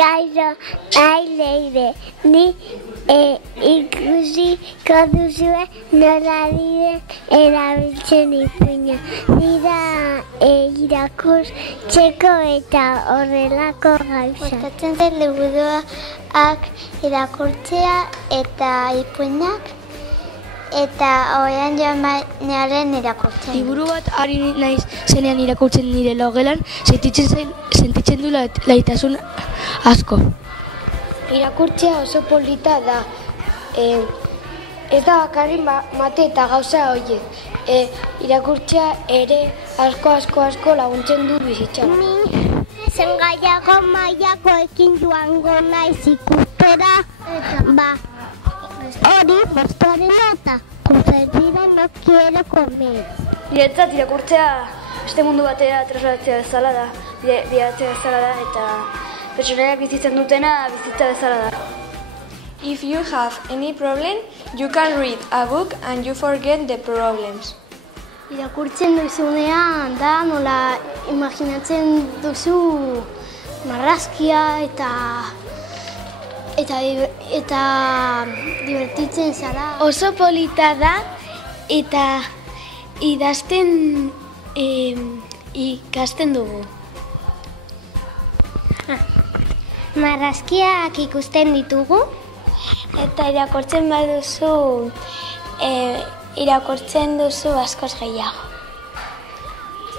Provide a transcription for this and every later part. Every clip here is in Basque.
Kaixo, Leire, ni ikusiko duzue nola diren erabiltzen ipuina. Dira irakurtzeko eta horrelako gauza. Gustatzen zen liburuak irakurtzea eta ipuinak eta ohean joanaren irakurtzen. Liburu bat ari naiz zenean irakurtzen nire logelan, sentitzen du laitasun asko. Irakurtzea oso polita da. Ez da bakarrik mate eta gauza horiek. Irakurtzea ere asko laguntzen du bizitzan. Ni zengaiago mailakoekin joango naiz ikustera. Hori, bostaren eta konzertira no quiero comer. Niretzat irakurtzea beste mundu batera trasladatzea bezala da, bideratzea bezala da eta pertsonaiak bizitzen dutena bizitza bezala da. If you have any problem, you can read a book and you forget the problems. Irakurtzen duzunean da nola imaginatzen duzu marrazkia eta divertitzen zara. Oso polita da eta idazten ikasten dugu. Marrazkiak ikusten ditugu Eta irakurtzen baduzu, irakurtzen duzu askoz gehiago.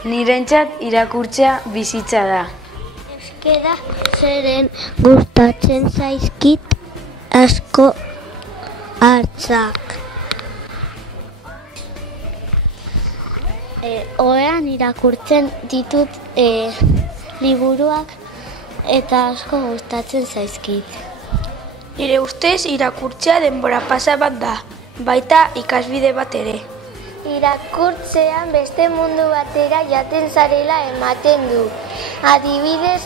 Nirentzat irakurtzea bizitza da. euskera zeren gustatzen zaizkit asko hartzak. Ohean irakurtzen ditut liburuak eta asko gustatzen zaizkit. Nire ustez irakurtzea denbora pasa bat da, baita ikasbide bat ere. Irakurtzean beste mundu batera jaten zarela ematen du. Adibidez,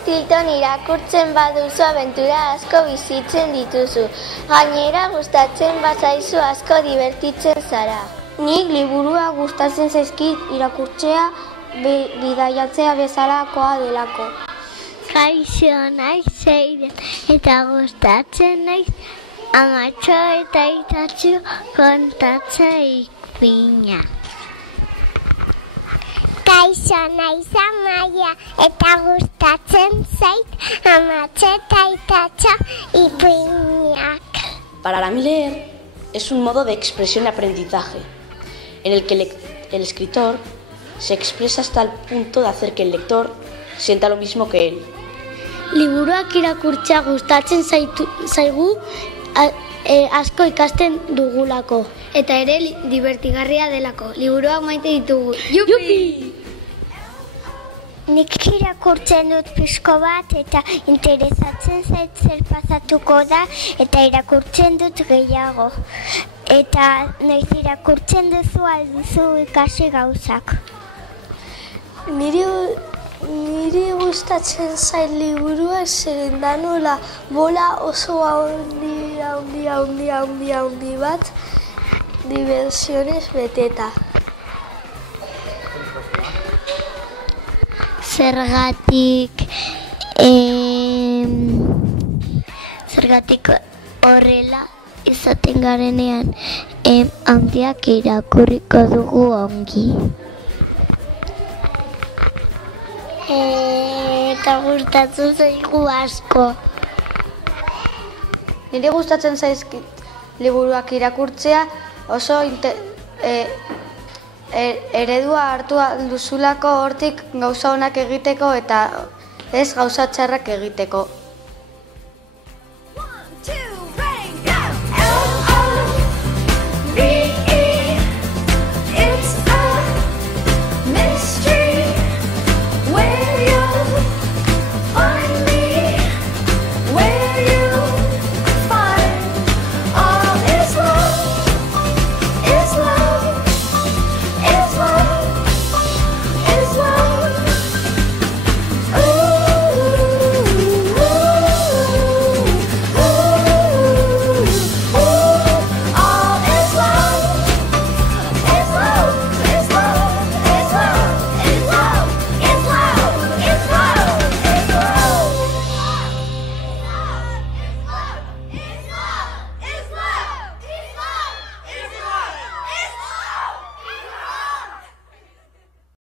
Stilton irakurtzen baduzu abentura asko bizitzen dituzu. Gainera gustatzen bazaizu asko divertitzen zara. Nik liburua gustatzen zaizkit irakurtzea bidaiatzea bezalakoa delako. Kaixo naiz Leire eta gustatzen naiz amatxo eta itatxo kontatzea ipuina. Kaixo naiz Amaia eta gustatzen zait amatxo eta itatxo ipuinak. Para mí leer es un modo de expresión y aprendizaje, en el que el escritor se expresa hasta el punto de hacer que el lector sienta lo mismo que él. Liburuak irakurtzea gustatzen zaigu asko ikasten dugulako. Eta ere divertigarria delako. Liburuak maite ditugu. Jupi! Nik irakurtzen dut pixko bat eta interesatzen zait zer pasatuko da eta irakurtzen dut gehiago. Eta noiz irakurtzen duzu alduzu ikasi gauzak. Niri gustatzen zait liburua zeren da nola bola oso handi bat dimensiones beteta. Zergatik horrela izaten garenean handiak irakurriko dugu ongi. Eta gustatzen zaigu asko. Nire gustatzen zaizkit liburuak irakurtzea oso eredua hartu duzulako hortik gauza onak egiteko eta ez gauza txarrak egiteko.